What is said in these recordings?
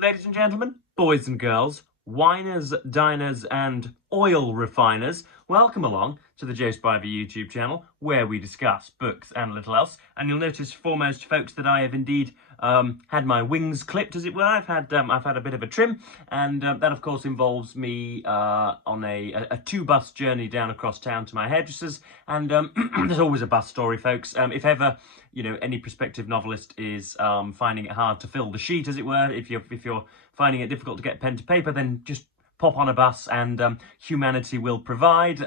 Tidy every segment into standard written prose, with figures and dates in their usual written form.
Ladies and gentlemen, boys and girls, winers, diners and oil refiners, welcome along to the Joe Spivey YouTube channel where we discuss books and little else. And you'll notice foremost, folks, that I have indeed had my wings clipped, as it were. I've had a bit of a trim, and that of course involves me on a two-bus journey down across town to my hairdressers. And there's always a bus story, folks. If ever, you know, any prospective novelist is finding it hard to fill the sheet, as it were, if you're finding it difficult to get pen to paper, then just pop on a bus and humanity will provide.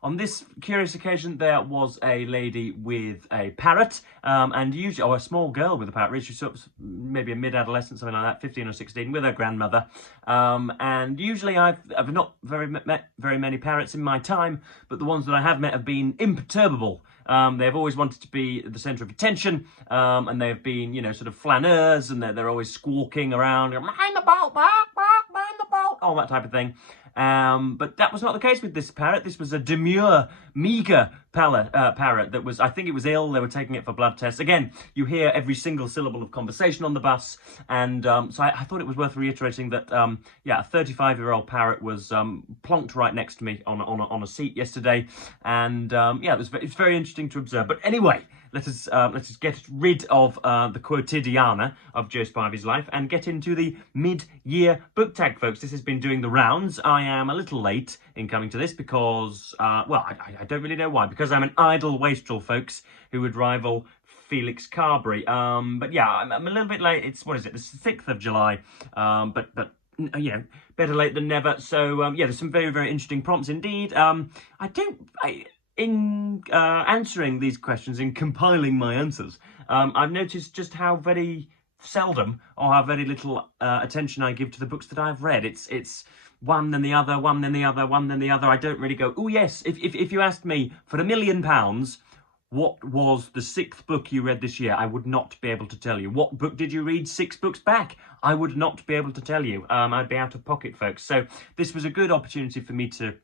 On this curious occasion, there was a lady with a parrot, and usually, or a small girl with a parrot, she's sort of maybe a mid-adolescent, something like that, 15 or 16, with her grandmother. And usually I've not met very many parrots in my time, but the ones that I have met have been imperturbable. They've always wanted to be the centre of attention, and they've been, you know, sort of flâneurs, and they're always squawking around, mind the boat, bark, bark, mind the boat, all that type of thing. But that was not the case with this parrot. This was a demure, meagre parrot that was, I think it was ill. They were taking it for blood tests. Again, you hear every single syllable of conversation on the bus. And so I thought it was worth reiterating that, yeah, a 35-year-old parrot was plonked right next to me on a seat yesterday. And yeah, it's very interesting to observe. But anyway, let us get rid of the quotidiana of Joe Spivey's life and get into the mid-year book tag, folks. This has been doing the rounds. I am a little late in coming to this because, well, I don't really know why. Because I'm an idle wastrel, folks, who would rival Felix Carberry. But yeah, I'm a little bit late. It's, what is it, the 6th of July. But you know, better late than never. So yeah, there's some very, very interesting prompts indeed. In answering these questions, in compiling my answers, I've noticed just how very seldom or how very little attention I give to the books that I've read. It's one then the other, one then the other, one then the other. I don't really go, oh yes, if you asked me for £1 million, what was the 6th book you read this year? I would not be able to tell you. What book did you read 6 books back? I would not be able to tell you. I'd be out of pocket, folks. So this was a good opportunity for me to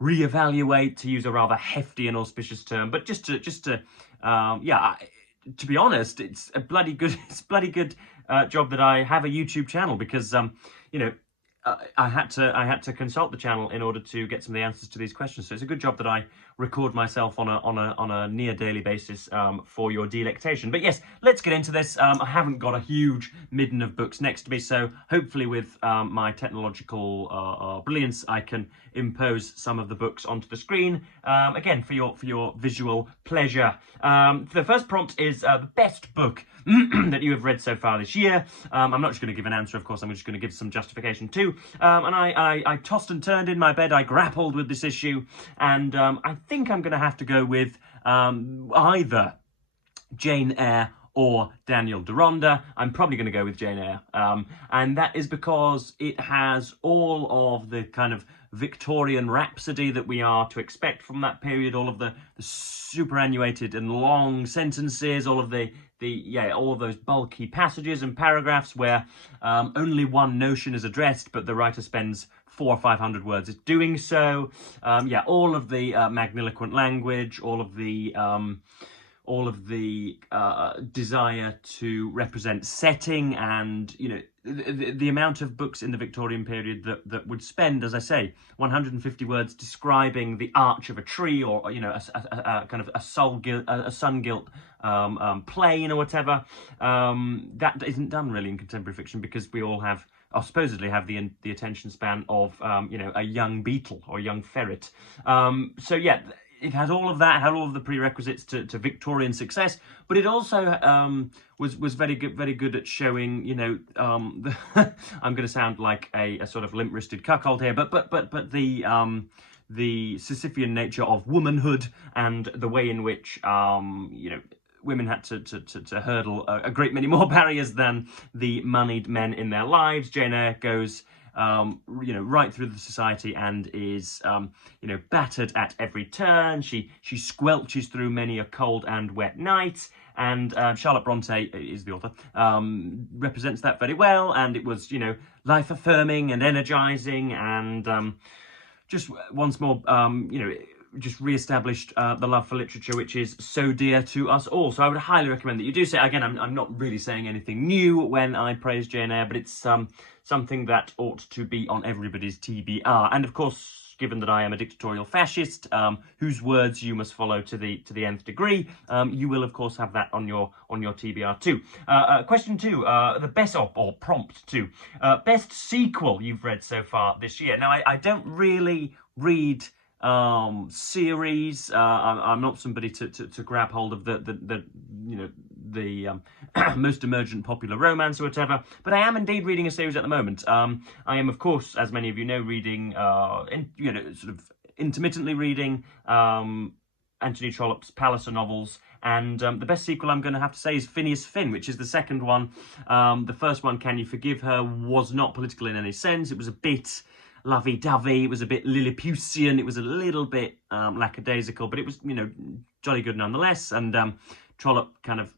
reevaluate, to use a rather hefty and auspicious term, but just to yeah, to be honest, it's a bloody good job that I have a YouTube channel, because you know, I had to consult the channel in order to get some of the answers to these questions. So it's a good job that I record myself on a near daily basis for your delectation. But yes, let's get into this. I haven't got a huge midden of books next to me, so hopefully with my technological brilliance, I can impose some of the books onto the screen again for your visual pleasure. The first prompt is the best book that you have read so far this year. I'm not just going to give an answer, of course. I'm just going to give some justification too. And I tossed and turned in my bed. I grappled with this issue, and I think I'm going to have to go with either Jane Eyre or Daniel Deronda. I'm probably going to go with Jane Eyre, and that is because it has all of the kind of Victorian rhapsody that we are to expect from that period, all of the superannuated and long sentences, all of all of those bulky passages and paragraphs where only one notion is addressed, but the writer spends 400 or 500 words doing so. Yeah, all of the magniloquent language, all of the desire to represent setting, and you know, the amount of books in the Victorian period that would spend, as I say, 150 words describing the arch of a tree, or you know, a kind of a sun-gilt plain or whatever. That isn't done really in contemporary fiction, because we all have, or supposedly have, the attention span of you know, a young beetle or a young ferret. So yeah, it had all of that, had all of the prerequisites to Victorian success, but it also was very good at showing, you know, I'm going to sound like a sort of limp-wristed cuckold here, but the Sisyphean nature of womanhood, and the way in which you know, women had to hurdle a great many more barriers than the moneyed men in their lives. Jane Eyre goes you know, right through the society and is you know, battered at every turn. She squelches through many a cold and wet night, and Charlotte Bronte is the author, represents that very well, and it was, you know, life affirming and energizing, and just once more, you know, just re-established the love for literature, which is so dear to us all. So I would highly recommend that you do. Say again, I'm not really saying anything new when I praise Jane Eyre, but it's something that ought to be on everybody's TBR. And of course, given that I am a dictatorial fascist, whose words you must follow to the nth degree, you will of course have that on your TBR too. Question 2, the best or prompt 2, best sequel you've read so far this year. Now I don't really read series. I'm not somebody to grab hold of the most emergent popular romance or whatever, but I am indeed reading a series at the moment. I am, of course, as many of you know, reading sort of intermittently reading Anthony Trollope's Palliser novels, and the best sequel I'm going to have to say is Phineas Finn, which is the second one. The first one, Can You Forgive Her, was not political in any sense. It was a bit lovey-dovey, it was a bit Lilliputian, it was a little bit lackadaisical, but it was, jolly good nonetheless. And Trollope kind of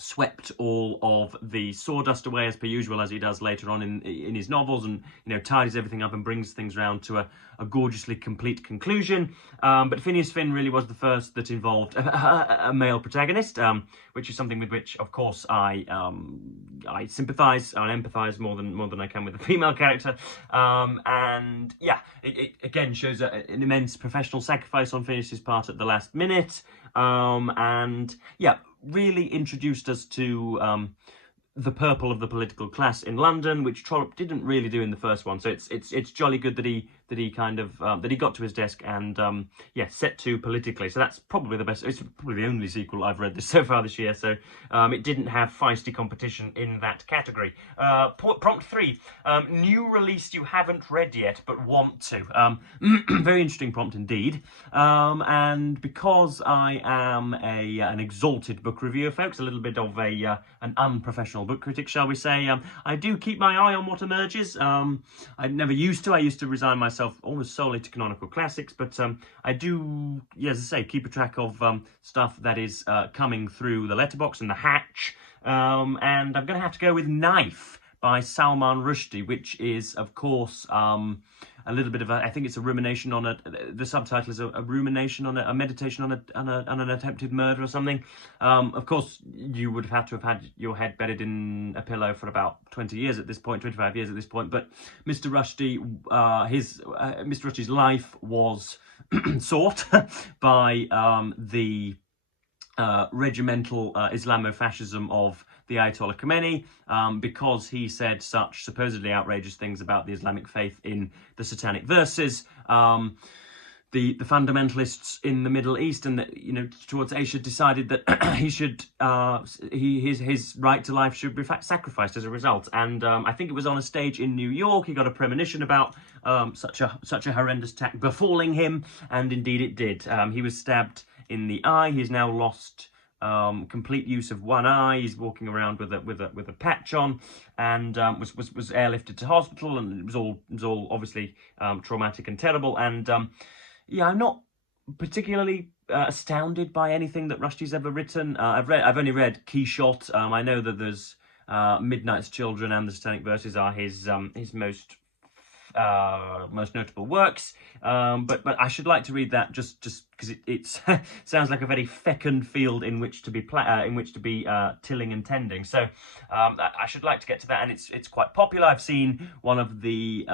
swept all of the sawdust away, as per usual, as he does later on in his novels, and tidies everything up and brings things round to a gorgeously complete conclusion. But Phineas Finn really was the first that involved a male protagonist, which is something with which, of course, I sympathise and empathise more than I can with the female character. And yeah, it again shows an immense professional sacrifice on Phineas's part at the last minute. And yeah, really introduced us to the purple of the political class in London, which Trollope didn't really do in the first one. So it's jolly good that he kind of that he got to his desk and set to politically. So that's probably the best. It's probably the only sequel I've read so far this year. So it didn't have feisty competition in that category. Prompt 3, new release you haven't read yet but want to. Very interesting prompt indeed. And because I am an exalted book reviewer, folks, a little bit of an unprofessional book critic, shall we say, I do keep my eye on what emerges. I never used to. I used to resign myself almost solely to canonical classics, but I do, as I say, keep a track of stuff that is coming through the letterbox and the hatch. And I'm going to have to go with Knife by Salman Rushdie, which is, of course, a little bit of I think it's a rumination on the subtitle is a rumination on a meditation on an attempted murder or something. Of course, you would have had your head bedded in a pillow for about 20 years at this point, 25 years at this point. But Mr. Rushdie, Mr. Rushdie's life was sought by the regimental Islamofascism of the Ayatollah Khomeini, because he said such supposedly outrageous things about the Islamic faith in the Satanic Verses. The fundamentalists in the Middle East and towards Asia decided that his right to life should be sacrificed as a result. And I think it was on a stage in New York he got a premonition about such a horrendous attack befalling him, and indeed it did. He was stabbed in the eye. He's now lost complete use of one eye. He's walking around with a patch on, and was airlifted to hospital, and it was all obviously traumatic and terrible. And I'm not particularly astounded by anything that Rushdie's ever written. I've only read Keyshot. I know that there's Midnight's Children and the Satanic Verses are his most notable works, but I should like to read that just because it sounds like a very fecund field in which to be tilling and tending. So I should like to get to that, and it's quite popular. I've seen one of the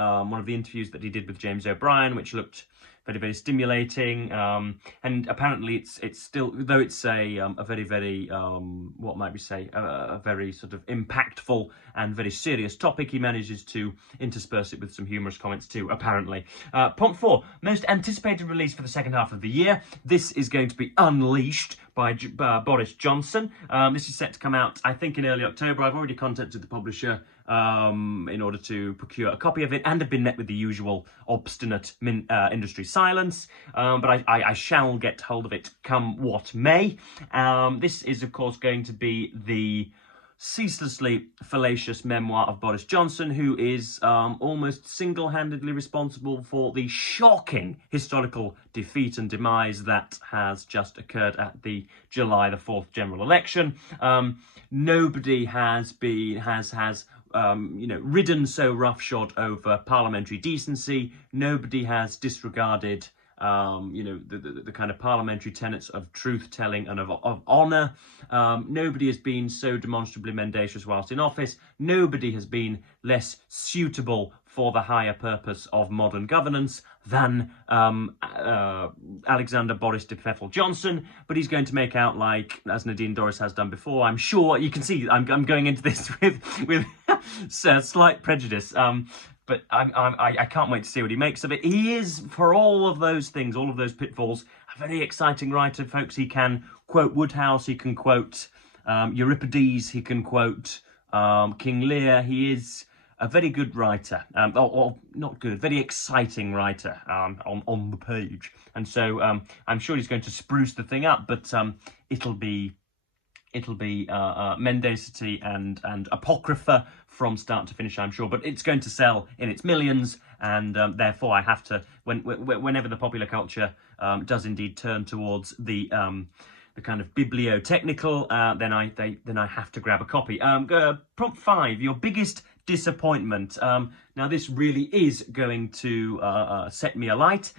interviews that he did with James O'Brien, which looked very, very stimulating, and apparently it's still, though it's a very, very what might we say, a very sort of impactful and very serious topic, he manages to intersperse it with some humorous comments too, apparently. Prompt 4, most anticipated release for the second half of the year. This is going to be Unleashed by Boris Johnson. This is set to come out, I think, in early October. I've already contacted the publisher in order to procure a copy of it, and have been met with the usual obstinate industry silence, but I shall get hold of it come what may. This is, of course, going to be the ceaselessly fallacious memoir of Boris Johnson, who is almost single-handedly responsible for the shocking historical defeat and demise that has just occurred at the July the 4th general election. Nobody has ridden so roughshod over parliamentary decency. Nobody has disregarded you know, the kind of parliamentary tenets of truth-telling and of honour. Nobody has been so demonstrably mendacious whilst in office. Nobody has been less suitable for the higher purpose of modern governance than Alexander Boris Johnson, but he's going to make out like, as Nadine Dorris has done before, I'm sure, you can see I'm going into this with slight prejudice, but I can't wait to see what he makes of it. He is, for all of those things, all of those pitfalls, a very exciting writer, folks. He can quote Woodhouse, he can quote Euripides, he can quote King Lear. He is a very good writer, or not good, very exciting writer on the page. And so I'm sure he's going to spruce the thing up, but it'll be mendacity and apocrypha from start to finish, I'm sure. But it's going to sell in its millions, and therefore I have to, whenever the popular culture does indeed turn towards the kind of bibliotechnical, then I have to grab a copy. Prompt 5, your biggest disappointment. Now this really is going to set me alight.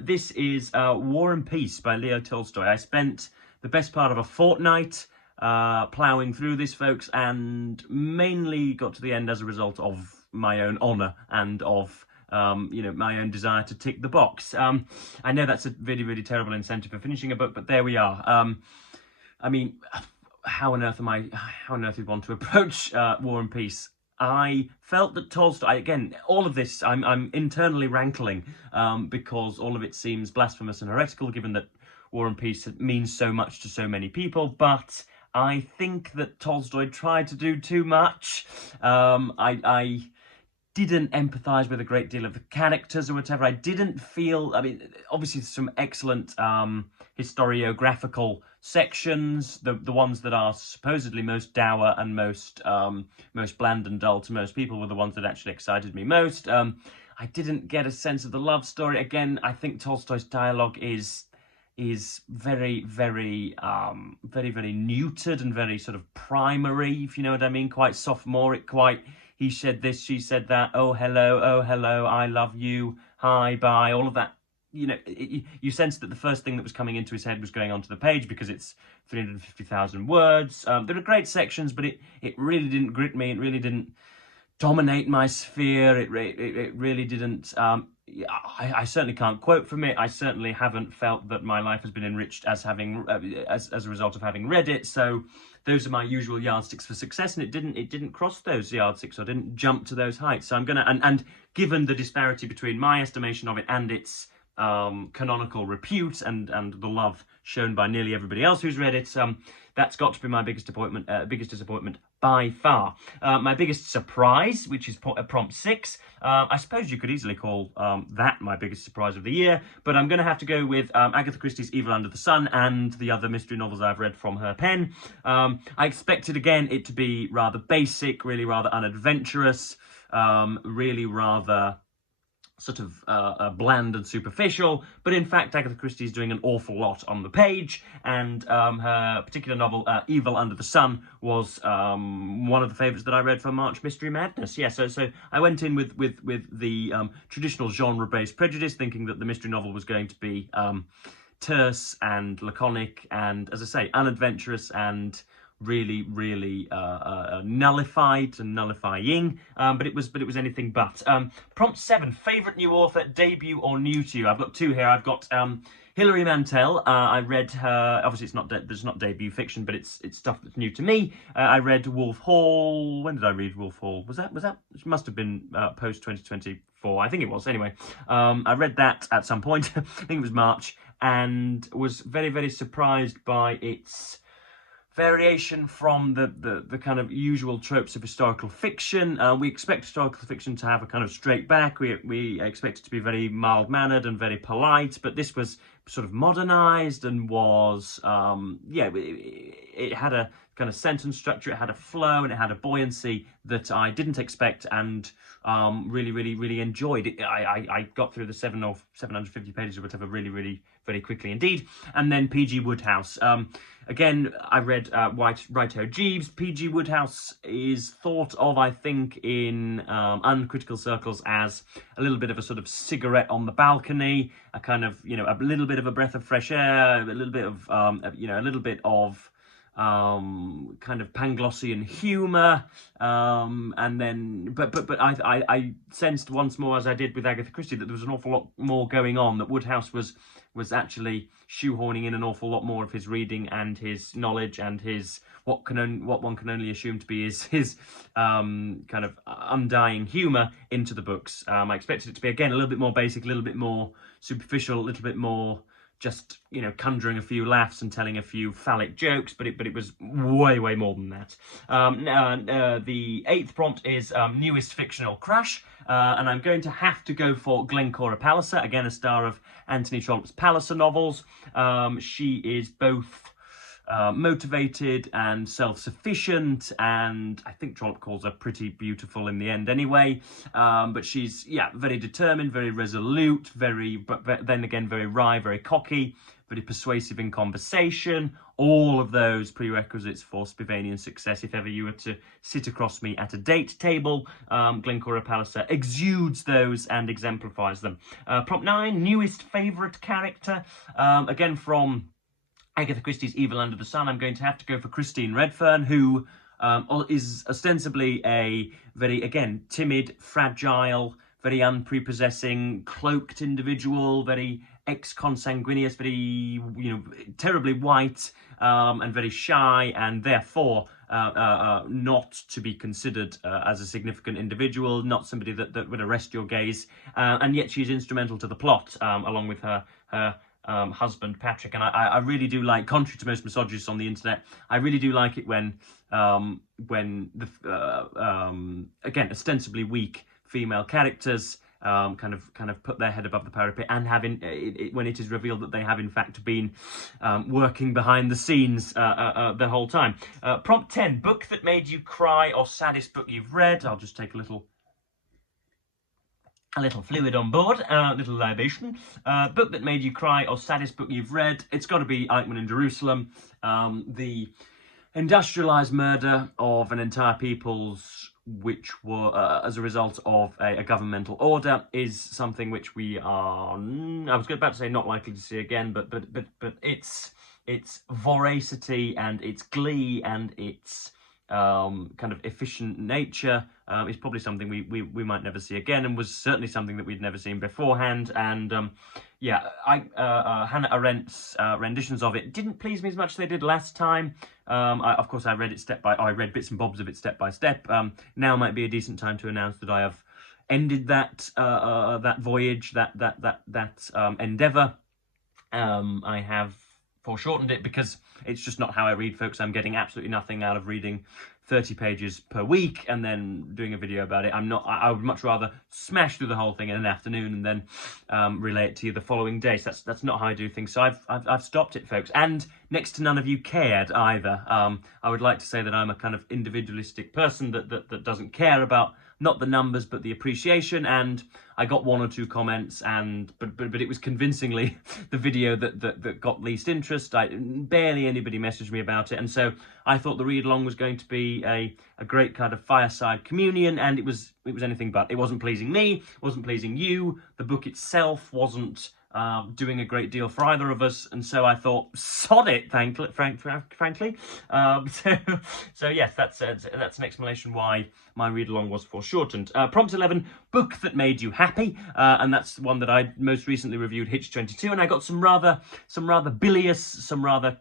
This is War and Peace by Leo Tolstoy. I spent the best part of a fortnight ploughing through this, folks, and mainly got to the end as a result of my own honour and of you know, my own desire to tick the box. I know that's a really, really terrible incentive for finishing a book, but there we are. I mean, how on earth would want to approach War and Peace? I felt that Tolstoy, again, all of this, I'm internally rankling because all of it seems blasphemous and heretical, given that War and Peace means so much to so many people, but I think that Tolstoy tried to do too much. I didn't empathise with a great deal of the characters or whatever. I didn't feel, I mean, obviously some excellent historiographical sections, the ones that are supposedly most dour and most bland and dull to most people were the ones that actually excited me most. I didn't get a sense of the love story. Again, I think Tolstoy's dialogue is very, very neutered and very sort of primary, if you know what I mean, quite sophomoric, quite he said this, she said that, oh hello, I love you, hi, bye, all of that. You know, you sense that the first thing that was coming into his head was going onto the page because it's 350,000 words. There are great sections, but it really didn't grit me. It really didn't dominate my sphere. It really didn't. I certainly can't quote from it. I certainly haven't felt that my life has been enriched as having as a result of having read it. So those are my usual yardsticks for success, and it didn't cross those yardsticks or didn't jump to those heights. So I'm gonna and given the disparity between my estimation of it and its canonical repute and the love shown by nearly everybody else who's read it, that's got to be my biggest disappointment by far. My biggest surprise, which is prompt 6, I suppose you could easily call that my biggest surprise of the year, but I'm going to have to go with Agatha Christie's Evil Under the Sun and the other mystery novels I've read from her pen. I expected, again, it to be rather basic, really rather unadventurous, really rather sort of bland and superficial, but in fact Agatha Christie is doing an awful lot on the page, and her particular novel Evil Under the Sun was one of the favourites that I read for March Mystery Madness. Yeah, so I went in with the traditional genre-based prejudice, thinking that the mystery novel was going to be terse and laconic and, as I say, unadventurous and really nullified and nullifying, but it was anything but. Prompt 7, favourite new author, debut or new to you? I've got 2 here. I've got Hilary Mantel. I read her, obviously it's not debut fiction, but it's stuff that's new to me. I read Wolf Hall. When did I read Wolf Hall? Was that it must have been post 2024, I think it was. Anyway, I read that at some point, I think it was March, and was very surprised by its variation from the kind of usual tropes of historical fiction. We expect historical fiction to have a kind of straight back. We expect it to be very mild-mannered and very polite, but this was sort of modernised and was, it had a kind of sentence structure, it had a flow, and it had a buoyancy that I didn't expect, and really enjoyed it. I got through the 750 pages or whatever really very quickly indeed. And then P.G. Wodehouse. Again, I read Right-Ho Jeeves. P.G. Wodehouse is thought of, I think, in uncritical circles as a little bit of a sort of cigarette on the balcony, a kind of, a little bit of a breath of fresh air, a little bit of, kind of Panglossian humour, and then, but I sensed once more, as I did with Agatha Christie, that there was an awful lot more going on. That Wodehouse was actually shoehorning in an awful lot more of his reading and his knowledge and his what one can only assume to be his kind of undying humour into the books. I expected it to be, again, a little bit more basic, a little bit more superficial, a little bit more just, conjuring a few laughs and telling a few phallic jokes, but it was way more than that. The 8th prompt is newest fictional crush, and I'm going to have to go for Glencora Palliser, again a star of Anthony Trollope's Palliser novels. She is both motivated and self-sufficient, and I think Trollope calls her pretty beautiful in the end anyway, but she's very determined, very resolute, but then again very wry, very cocky, very persuasive in conversation, all of those prerequisites for Spivanian success. If ever you were to sit across me at a date table, Glencora Palliser exudes those and exemplifies them. Prompt 9, newest favourite character, again from Agatha Christie's Evil Under the Sun. I'm going to have to go for Christine Redfern, who is ostensibly a very, again, timid, fragile, very unprepossessing, cloaked individual, very ex-consanguineous, very, terribly white, and very shy, and therefore not to be considered as a significant individual, not somebody that would arrest your gaze, and yet she's instrumental to the plot, along with her husband Patrick. And I really do like, contrary to most misogynists on the internet, I really do like it when the again, ostensibly weak female characters kind of put their head above the parapet, and when it is revealed that they have in fact been working behind the scenes the whole time. Prompt 10, book that made you cry or saddest book you've read. I'll just take a little fluid on board, a little libation. Book that made you cry or saddest book you've read. It's got to be Eichmann in Jerusalem. The industrialized murder of an entire people's, which were as a result of a governmental order, is something which we are, I was about to say, not likely to see again, but its voracity and its glee and its kind of efficient nature is probably something we might never see again, and was certainly something that we'd never seen beforehand. And Hannah Arendt's renditions of it didn't please me as much as they did last time. Of course, I read it I read bits and bobs of it step by step. Now might be a decent time to announce that I have ended that voyage, that endeavour. I have foreshortened it because it's just not how I read, folks. I'm getting absolutely nothing out of reading 30 pages per week and then doing a video about it. I would much rather smash through the whole thing in an afternoon and then relay it to you the following day. So that's not how I do things. So I've stopped it, folks. And next to none of you cared either. I would like to say that I'm a kind of individualistic person that doesn't care about not the numbers but the appreciation, and I got 1 or 2 comments, but it was convincingly the video that got least interest. Barely anybody messaged me about it, and so I thought the read along was going to be a great kind of fireside communion, and it was anything but. It wasn't pleasing me, it wasn't pleasing you. The book itself wasn't doing a great deal for either of us, and so I thought, sod it, frankly. So yes, that's an explanation why my read-along was foreshortened. Prompt 11, book that made you happy, and that's one that I most recently reviewed, Hitch 22, and I got some rather bilious, some rather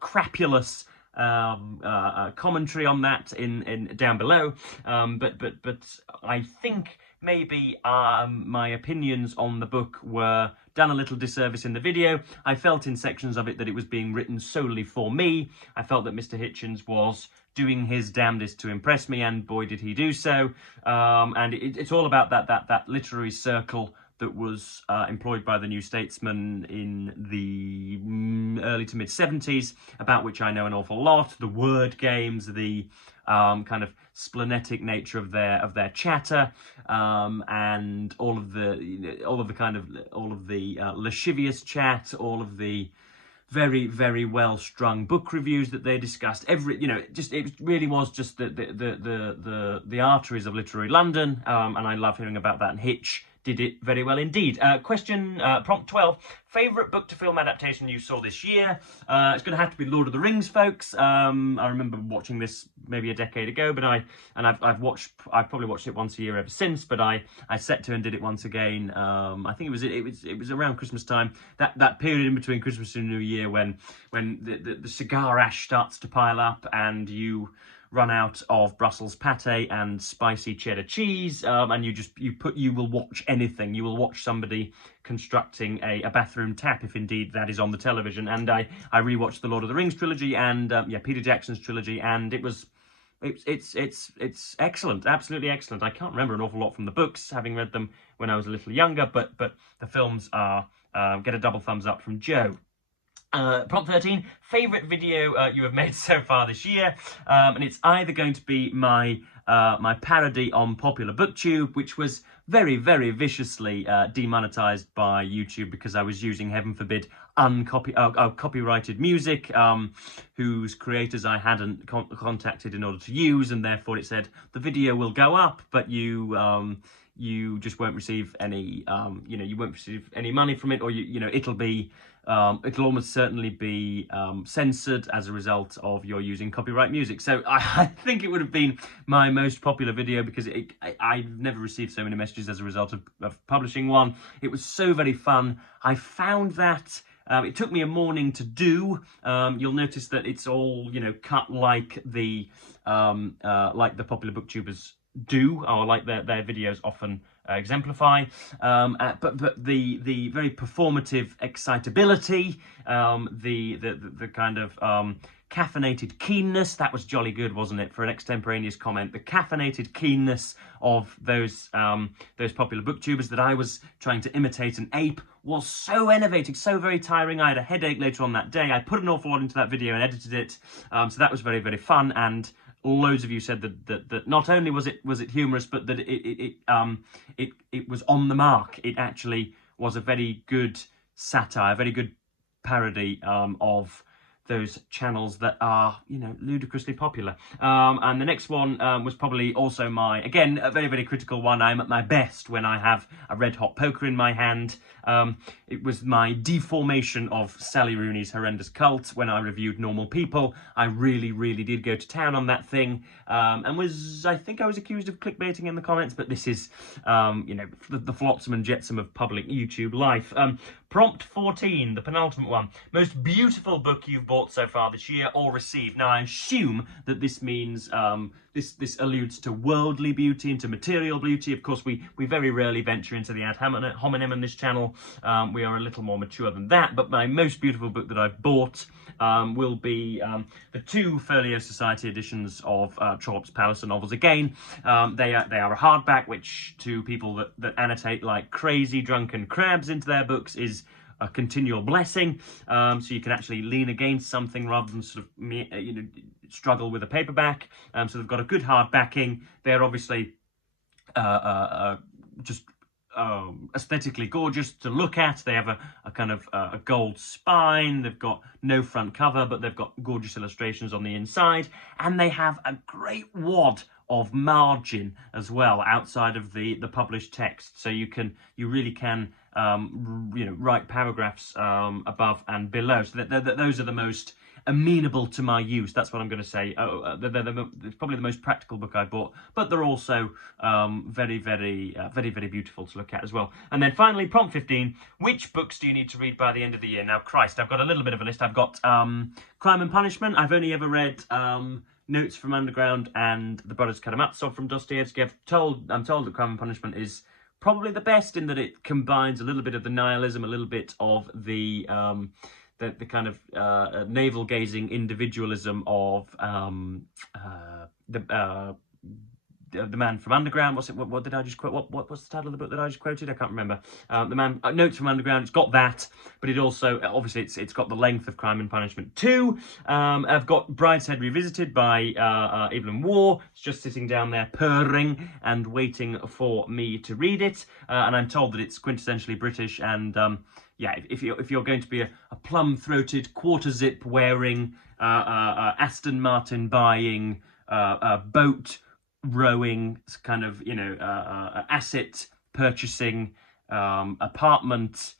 crapulous commentary on that in down below, but I think maybe my opinions on the book were done a little disservice in the video. I felt in sections of it that it was being written solely for me. I felt that Mr. Hitchens was doing his damnedest to impress me, and boy did he do so. And it's all about that literary circle that was employed by the New Statesman in the early to mid 70s, about which I know an awful lot. The word games, the kind of splenetic nature of their chatter, and all of the lascivious chat, all of the very, very well strung book reviews that they discussed. It really was just the arteries of literary London, and I love hearing about that. And Hitch did it very well indeed. Prompt 12, favourite book to film adaptation you saw this year? It's going to have to be Lord of the Rings, folks. I remember watching this maybe a decade ago, but I've probably watched it once a year ever since. But I set to and did it once again. I think it was around Christmas time. That period in between Christmas and New Year when the cigar ash starts to pile up and you run out of Brussels pate and spicy cheddar cheese, and you will watch anything. You will watch somebody constructing a bathroom tap, if indeed that is on the television. And I rewatched the Lord of the Rings trilogy and Peter Jackson's trilogy, and it's excellent, absolutely excellent. I can't remember an awful lot from the books, having read them when I was a little younger, but the films are get a double thumbs up from Joe. Prompt 13, favourite video you have made so far this year, and it's either going to be my parody on Popular BookTube, which was very, very viciously demonetised by YouTube because I was using, heaven forbid, copyrighted music, whose creators I hadn't contacted in order to use, and therefore it said the video will go up, but you just won't receive any, you won't receive any money from it, or it'll almost certainly be censored as a result of your using copyright music. So I think it would have been my most popular video because I've never received so many messages as a result of publishing one. It was so very fun. I found that it took me a morning to do. You'll notice that it's all cut like the popular booktubers do, or like their videos often exemplify, but the very performative excitability, the kind of caffeinated keenness, that was jolly good, wasn't it, for an extemporaneous comment? The caffeinated keenness of those popular booktubers that I was trying to imitate and ape was so enervating, so very tiring. I had a headache later on that day. I put an awful lot into that video and edited it, so that was very, very fun. And loads of you said that not only was it humorous, but that it was on the mark. It actually was a very good satire, a very good parody of those channels that are, ludicrously popular. And the next one was probably also again, a very, very critical one. I'm at my best when I have a red hot poker in my hand. It was my deformation of Sally Rooney's horrendous cult when I reviewed Normal People. I really, really did go to town on that thing, and I think I was accused of clickbaiting in the comments, but this is, the flotsam and jetsam of public YouTube life. Prompt 14, the penultimate one. Most beautiful book you've bought so far this year or received. Now, I assume that this means, this alludes to worldly beauty, into material beauty. Of course, we very rarely venture into the ad hominem on this channel. We are a little more mature than that. But my most beautiful book that I've bought will be the 2 Folio Society editions of Trollope's Palliser novels. Again, they are a hardback, which to people that annotate like crazy drunken crabs into their books is a continual blessing. So you can actually lean against something rather than sort of struggle with a paperback. So they've got a good hard backing. They're obviously just aesthetically gorgeous to look at. They have a kind of a gold spine. They've got no front cover, but they've got gorgeous illustrations on the inside, and they have a great wad of margin as well outside of the published text, so you really can write paragraphs above and below. So those are the most amenable to my use. That's what I'm going to say. It's probably the most practical book I bought, but they're also very, very, very, very beautiful to look at as well. And then finally, prompt 15, which books do you need to read by the end of the year? Now, Christ, I've got a little bit of a list. I've got Crime and Punishment. I've only ever read Notes from Underground and The Brothers Karamazov from Dostoevsky. I'm told that Crime and Punishment is probably the best in that it combines a little bit of the nihilism, a little bit of the kind of navel-gazing individualism of the The Man from Underground. What did I just quote? What's the title of the book that I just quoted? I can't remember. The Man Notes from Underground. It's got that, but it also obviously it's got The Length of Crime and Punishment 2. I've got Brideshead Revisited by Evelyn Waugh. It's just sitting down there purring and waiting for me to read it. And I'm told that it's quintessentially British. And yeah, if you're going to be a plum-throated, quarter-zip wearing, Aston Martin buying, boat rowing, kind of, asset purchasing, apartment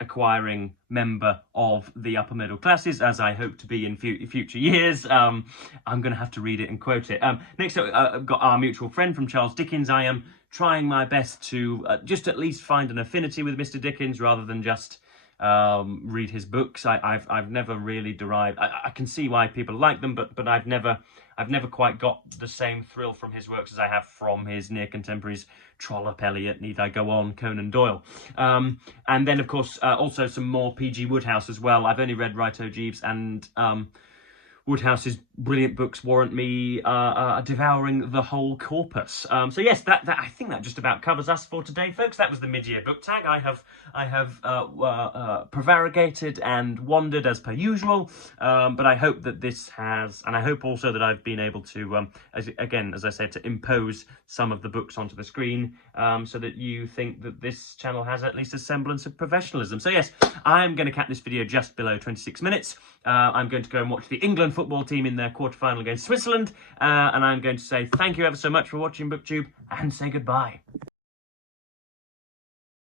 acquiring member of the upper middle classes, as I hope to be in future years, I'm going to have to read it and quote it. Next up, I've got Our Mutual Friend from Charles Dickens. I am trying my best to just at least find an affinity with Mr. Dickens rather than just read his books. I've never really derived. I can see why people like them, but I've never quite got the same thrill from his works as I have from his near contemporaries, Trollope, Eliot, need I go on, Conan Doyle. And then, of course, also some more P.G. Wodehouse as well. I've only read Right O Jeeves, and Wodehouse's brilliant books warrant me devouring the whole corpus. So yes, that I think that just about covers us for today, folks. That was the mid-year book tag. I have prevaricated and wandered as per usual, but I hope that this has, and I hope also that I've been able to, as I said, to impose some of the books onto the screen, so that you think that this channel has at least a semblance of professionalism. So yes, I'm going to cap this video just below 26 minutes. I'm going to go and watch the England football team in their quarter-final against Switzerland, and I'm going to say thank you ever so much for watching BookTube, and say goodbye.